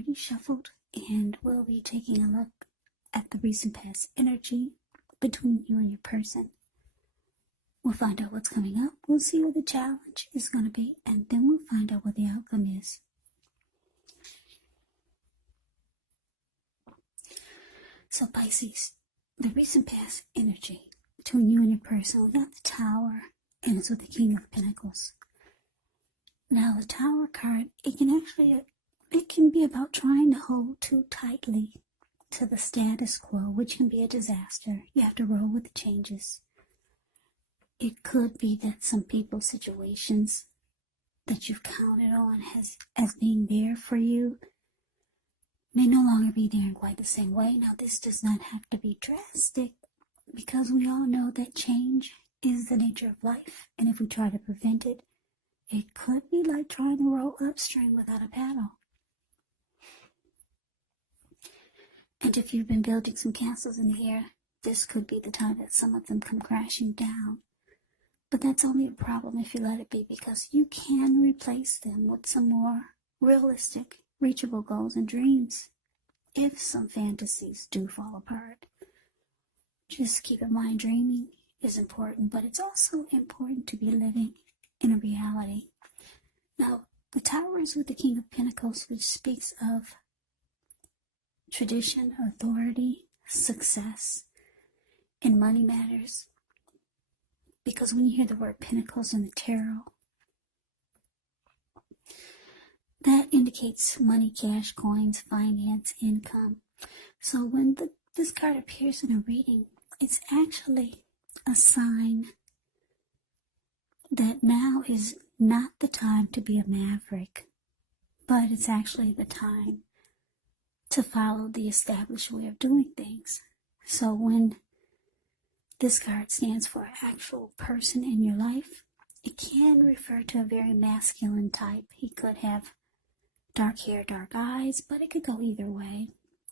already shuffled, and we'll be taking a look at the recent past energy between you and your person. We'll find out what's coming up, we'll see what the challenge is going to be, and then we'll find out what the outcome is. So Pisces, the recent past energy between you and your person, we got the Tower, and it's with the King of Pentacles. Now the Tower card, it can be about trying to hold too tightly to the status quo, which can be a disaster. You have to roll with the changes. It could be that some people's situations that you've counted on as being there for you may no longer be there in quite the same way. Now, this does not have to be drastic, because we all know that change is the nature of life, and if we try to prevent it, it could be like trying to row upstream without a paddle. And if you've been building some castles in the air, this could be the time that some of them come crashing down. But that's only a problem if you let it be, because you can replace them with some more realistic, reachable goals and dreams if some fantasies do fall apart. Just keep in mind, dreaming is important, but it's also important to be living in a reality. Now, the Tower is with the King of Pentacles, which speaks of tradition, authority, success, and money matters. Because when you hear the word Pentacles in the tarot, that indicates money, cash, coins, finance, income. So when this card appears in a reading, it's actually a sign that now is not the time to be a maverick, but it's actually the time to follow the established way of doing things. So when this card stands for an actual person in your life, it can refer to a very masculine type. He could have dark hair, dark eyes, but it could go either way.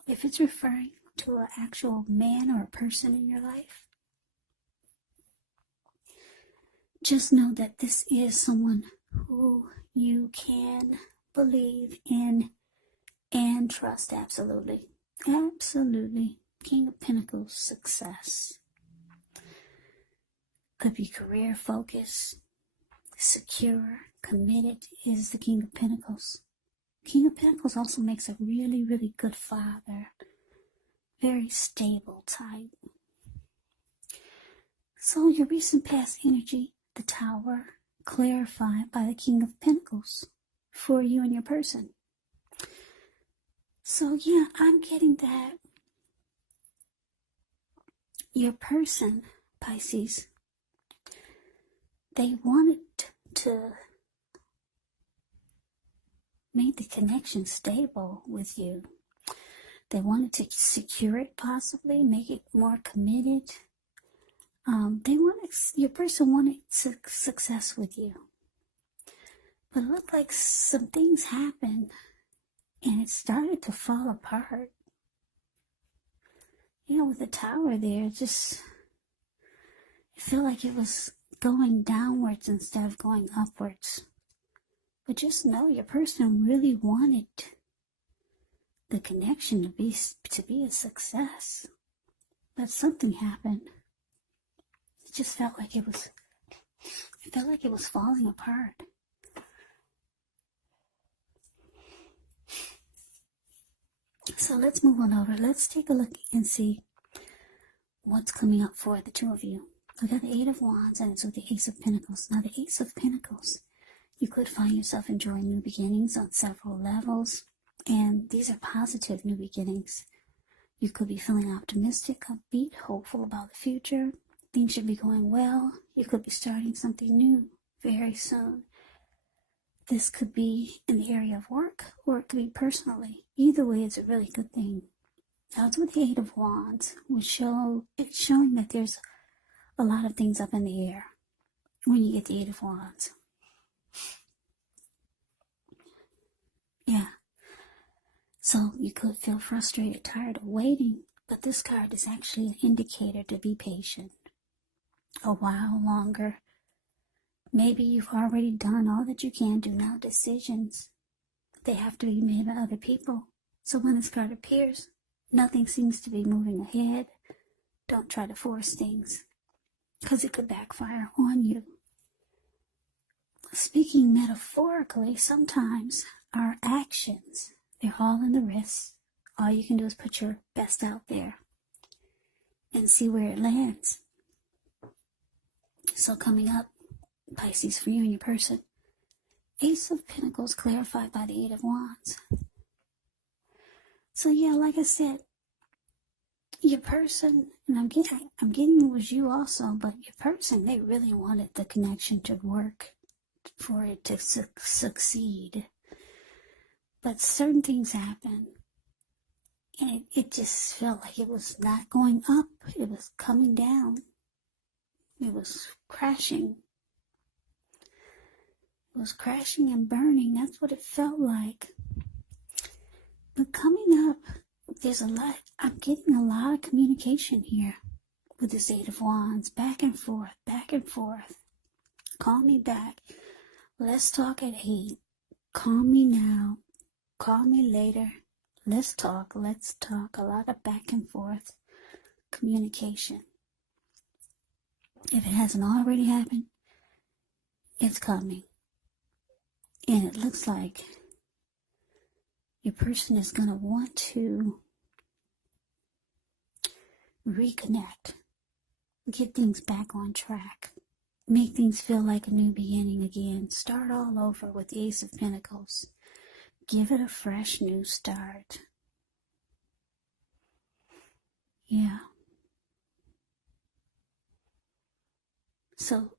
If it's referring to an actual man or a person in your life, just know that this is someone who you can believe in and trust. Absolutely. Absolutely. King of Pentacles, success. Could be career focus, secure, committed is the King of Pentacles. King of Pentacles also makes a really, really good father. Very stable type. So your recent past energy, the Tower, clarified by the King of Pentacles for you and your person. So yeah, I'm getting that your person, Pisces, they wanted to make the connection stable with you. They wanted to secure it, possibly make it more committed. Your person wanted success with you. But it looked like some things happened and it started to fall apart. You know, with the Tower there, it felt like it was going downwards instead of going upwards. But just know your person really wanted the connection to be a success. But something happened. It just felt like it was falling apart. So let's move on over. Let's take a look and see what's coming up for the two of you. We got the Eight of Wands, and it's with the Ace of Pentacles. Now the Ace of Pentacles, you could find yourself enjoying new beginnings on several levels, and these are positive new beginnings. You could be feeling optimistic, upbeat, hopeful about the future. Things should be going well. You could be starting something new very soon. This could be in the area of work, or it could be personally. Either way, it's a really good thing. Now it's with the Eight of Wands, it's showing that there's a lot of things up in the air when you get the Eight of Wands. Yeah. So you could feel frustrated, tired of waiting, but this card is actually an indicator to be patient a while longer. Maybe you've already done all that you can do. Now decisions, they have to be made by other people. So when this card appears, nothing seems to be moving ahead. Don't try to force things, because it could backfire on you. Speaking metaphorically, sometimes our actions, they're all in the wrist. All you can do is put your best out there and see where it lands. So coming up, Pisces, for you and your person, Ace of Pentacles clarified by the Eight of Wands. So yeah, like I said, your person, and I'm getting it was you also, but your person, they really wanted the connection to work, for it to succeed. But certain things happen, and it just felt like it was not going up. It was coming down. It was crashing. It was crashing and burning. That's what it felt like. But coming up, there's a lot. I'm getting a lot of communication here with this Eight of Wands. Back and forth, back and forth. Call me back. Let's talk at 8. Call me now. Call me later. Let's talk. Let's talk. A lot of back and forth communication. If it hasn't already happened, it's coming. And it looks like your person is going to want to reconnect, get things back on track, make things feel like a new beginning again, start all over with the Ace of Pentacles. Give it a fresh new start. Yeah. So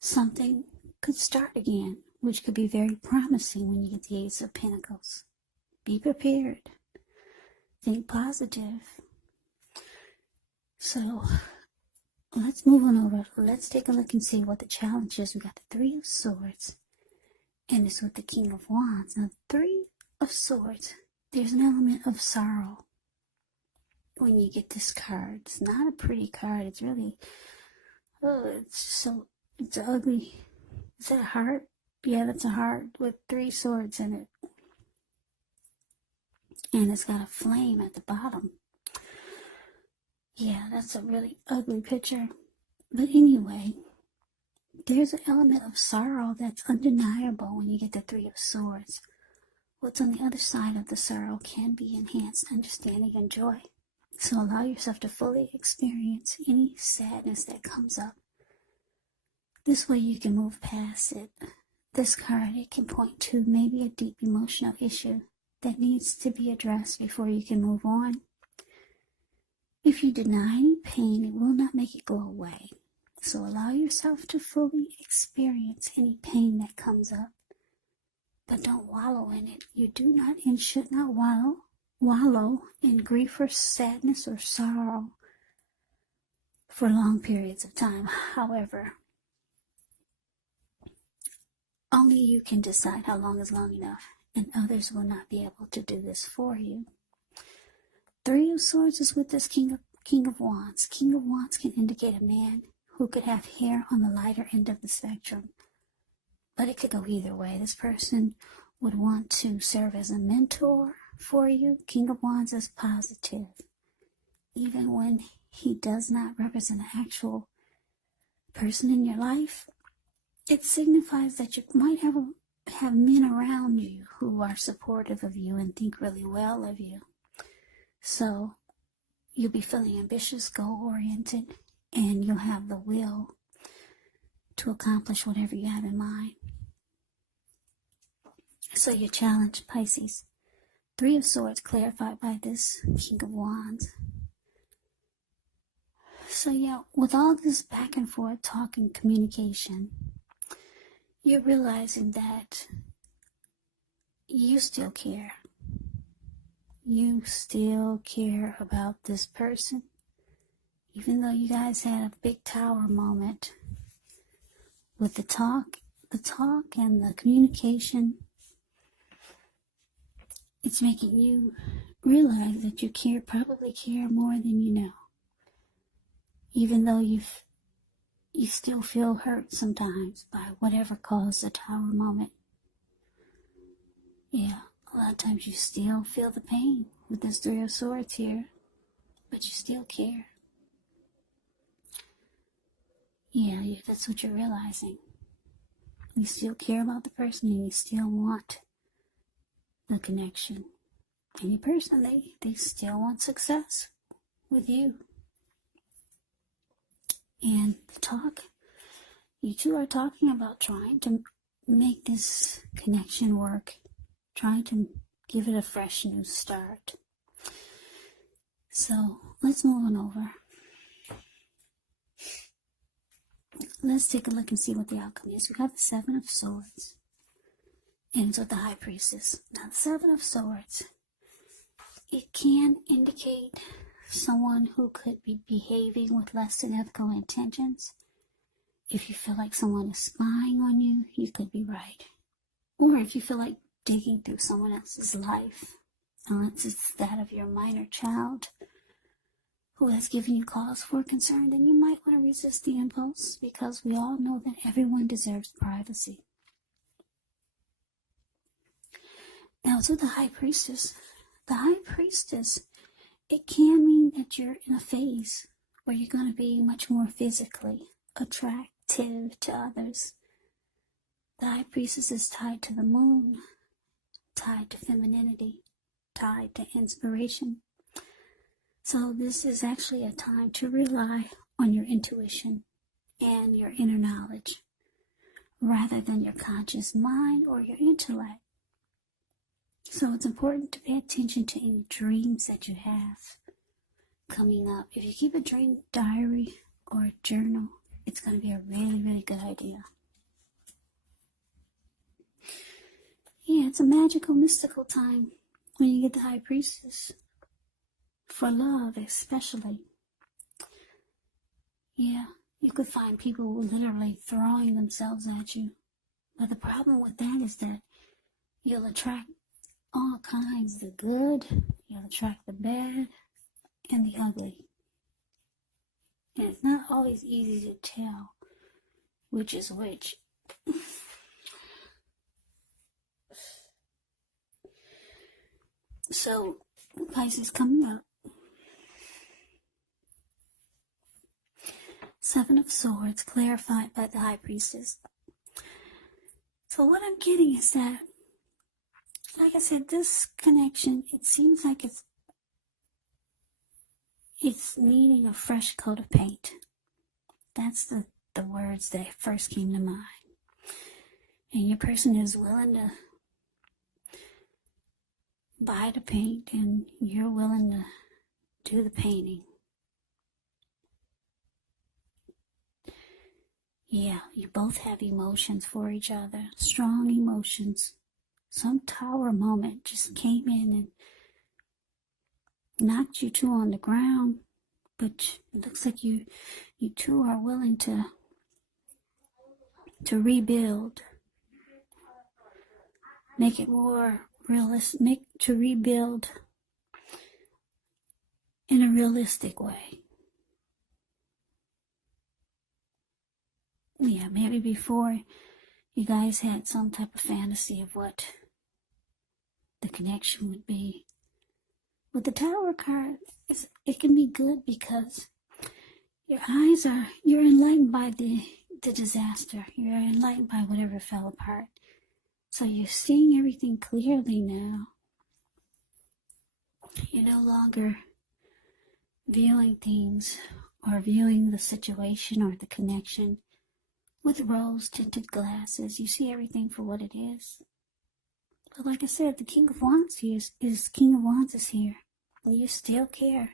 something could start again, which could be very promising when you get the Ace of Pentacles. Be prepared. Think positive. So let's move on over. Let's take a look and see what the challenge is. We got the Three of Swords, and it's with the King of Wands. Now, the Three of Swords, there's an element of sorrow when you get this card. It's not a pretty card. It's really, it's ugly. Is that a heart? Yeah, that's a heart with 3 swords in it. And it's got a flame at the bottom. Yeah, that's a really ugly picture. But anyway, there's an element of sorrow that's undeniable when you get the Three of Swords. What's on the other side of the sorrow can be enhanced understanding and joy. So allow yourself to fully experience any sadness that comes up. This way you can move past it. This card, it can point to maybe a deep emotional issue that needs to be addressed before you can move on. If you deny any pain, it will not make it go away. So allow yourself to fully experience any pain that comes up. But don't wallow in it. You do not and should not wallow in grief or sadness or sorrow for long periods of time. However, only you can decide how long is long enough, and others will not be able to do this for you. Three of Swords is with this King of Wands. King of Wands can indicate a man who could have hair on the lighter end of the spectrum, but it could go either way. This person would want to serve as a mentor for you. King of Wands is positive. Even when he does not represent an actual person in your life, it signifies that you might have men around you who are supportive of you and think really well of you. So you'll be feeling ambitious, goal-oriented, and you'll have the will to accomplish whatever you have in mind. So your challenge, Pisces. Three of Swords clarified by this King of Wands. So yeah, with all this back and forth talking, communication, you're realizing that you still care. You still care about this person. Even though you guys had a big tower moment with the talk and the communication, it's making you realize that you probably care more than you know. Even though you still feel hurt sometimes by whatever caused the tower moment. Yeah, lot of times you still feel the pain with this Three of Swords here, but you still care. Yeah, that's what you're realizing. You still care about the person and you still want the connection. And your person, they still want success with you. And the talk, you two are talking about trying to make this connection work, trying to give it a fresh new start. So let's move on over. Let's take a look and see what the outcome is. We got the Seven of Swords. And it's with the High Priestess. Now, the Seven of Swords, it can indicate someone who could be behaving with less than ethical intentions. If you feel like someone is spying on you, you could be right. Or if you feel like digging through someone else's life, unless it's that of your minor child who has given you cause for concern, then you might want to resist the impulse, because we all know that everyone deserves privacy. Now, to the High Priestess. The High Priestess, it can mean that you're in a phase where you're going to be much more physically attractive to others. The High Priestess is tied to the moon, tied to femininity, tied to inspiration. So this is actually a time to rely on your intuition and your inner knowledge, rather than your conscious mind or your intellect. So it's important to pay attention to any dreams that you have coming up. If you keep a dream diary or a journal, it's going to be a really, really good idea. Yeah, it's a magical, mystical time when you get the High Priestess. For love, especially. Yeah, you could find people literally throwing themselves at you. But the problem with that is that you'll attract all kinds. The good, you'll attract the bad, and the ugly. And it's not always easy to tell which is which. So, Pisces coming up. Seven of Swords, clarified by the High Priestess. So what I'm getting is that, like I said, this connection, it seems like it's needing a fresh coat of paint. That's the words that first came to mind. And your person is willing to buy the paint, and you're willing to do the painting. Yeah, you both have emotions for each other, strong emotions. Some tower moment just came in and knocked you two on the ground, but it looks like you two are willing to rebuild, make it more realistic, to rebuild in a realistic way. Yeah, maybe before you guys had some type of fantasy of what the connection would be. With the Tower card, it can be good because you're enlightened by the disaster. You're enlightened by whatever fell apart. So you're seeing everything clearly now. You're no longer viewing things or viewing the situation or the connection with rose-tinted glasses. You see everything for what it is. But like I said, the King of Wands is here. And you still care.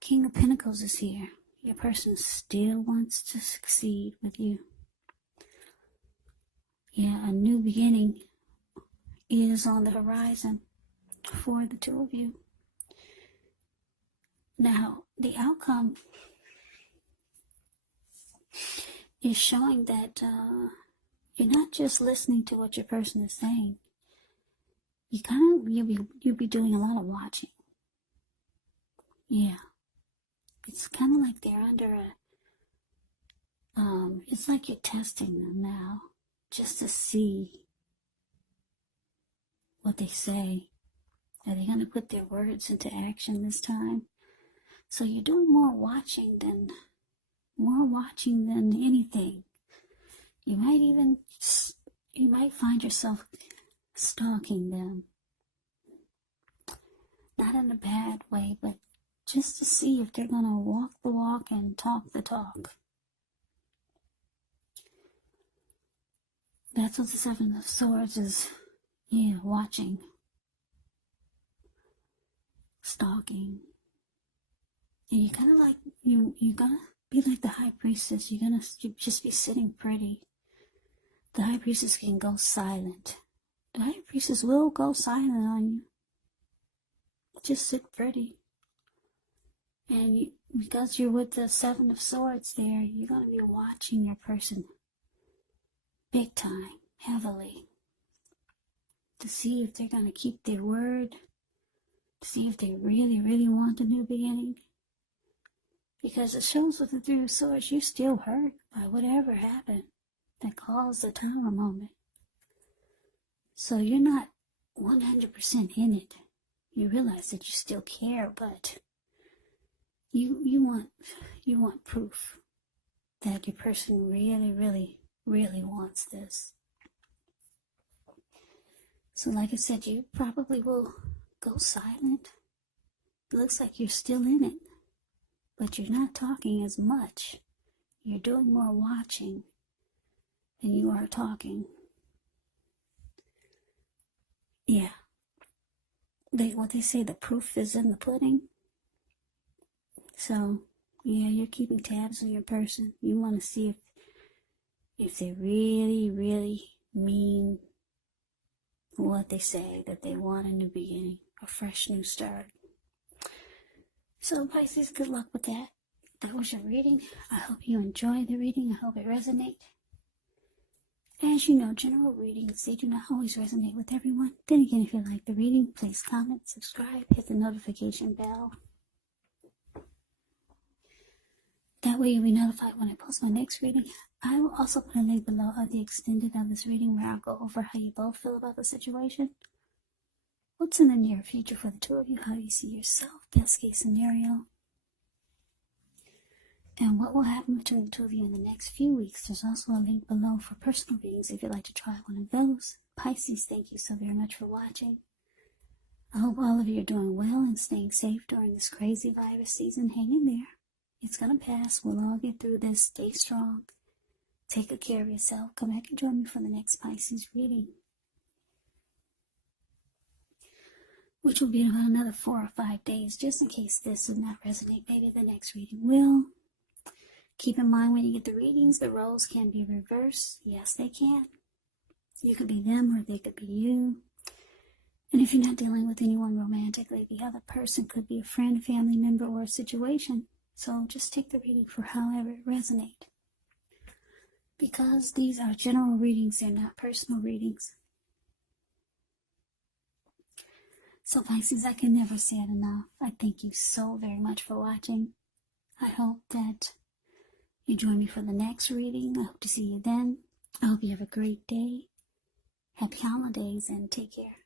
King of Pentacles is here. Your person still wants to succeed with you. Yeah, a new beginning is on the horizon for the two of you. Now, the outcome is showing that you're not just listening to what your person is saying. You'll be doing a lot of watching. Yeah. It's kind of like they're under it's like you're testing them now, just to see what they say. Are they going to put their words into action this time? So you're doing more watching than anything. You might find yourself stalking them. Not in a bad way, but just to see if they're going to walk the walk and talk the talk. That's what the Seven of Swords is. Yeah, watching. Stalking. And you kind of like, you're going to be like the High Priestess. You're going to just be sitting pretty. The High Priestess can go silent. The High Priestess will go silent on you. Just sit pretty. And because you're with the Seven of Swords there, you're going to be watching your person big time, heavily, to see if they're going to keep their word, to see if they really, really want a new beginning. Because it shows with the Three of Swords, you're still hurt by whatever happened that caused the Tower moment. So you're not 100% in it. You realize that you still care, but you want proof that your person really, really, really wants this. So like I said, you probably will go silent. It looks like you're still in it, but you're not talking as much. You're doing more watching than you are talking. Yeah. What they say, the proof is in the pudding. So, yeah, you're keeping tabs on your person. You want to see if they really, really mean what they say, that they want a new beginning, a fresh new start. So, Pisces, good luck with that. That was your reading. I hope you enjoyed the reading. I hope it resonated. As you know, general readings, they do not always resonate with everyone. Then again, if you like the reading, please comment, subscribe, hit the notification bell. That way you'll be notified when I post my next reading. I will also put a link below of the extended of this reading where I'll go over how you both feel about the situation. What's in the near future for the two of you? How do you see yourself? Best case scenario. And what will happen between the two of you in the next few weeks. There's also a link below for personal readings if you'd like to try one of those. Pisces, thank you so very much for watching. I hope all of you are doing well and staying safe during this crazy virus season. Hang in there. It's going to pass. We'll all get through this. Stay strong. Take good care of yourself. Come back and join me for the next Pisces reading, which will be in about another 4 or 5 days, just in case this does not resonate. Maybe the next reading will. Keep in mind when you get the readings, the roles can be reversed. Yes, they can. You could be them or they could be you. And if you're not dealing with anyone romantically, the other person could be a friend, family member, or a situation. So just take the reading for however it resonates. Because these are general readings, they're not personal readings. So Pisces, I can never say it enough. I thank you so very much for watching. I hope that you join me for the next reading. I hope to see you then. I hope you have a great day. Happy holidays and take care.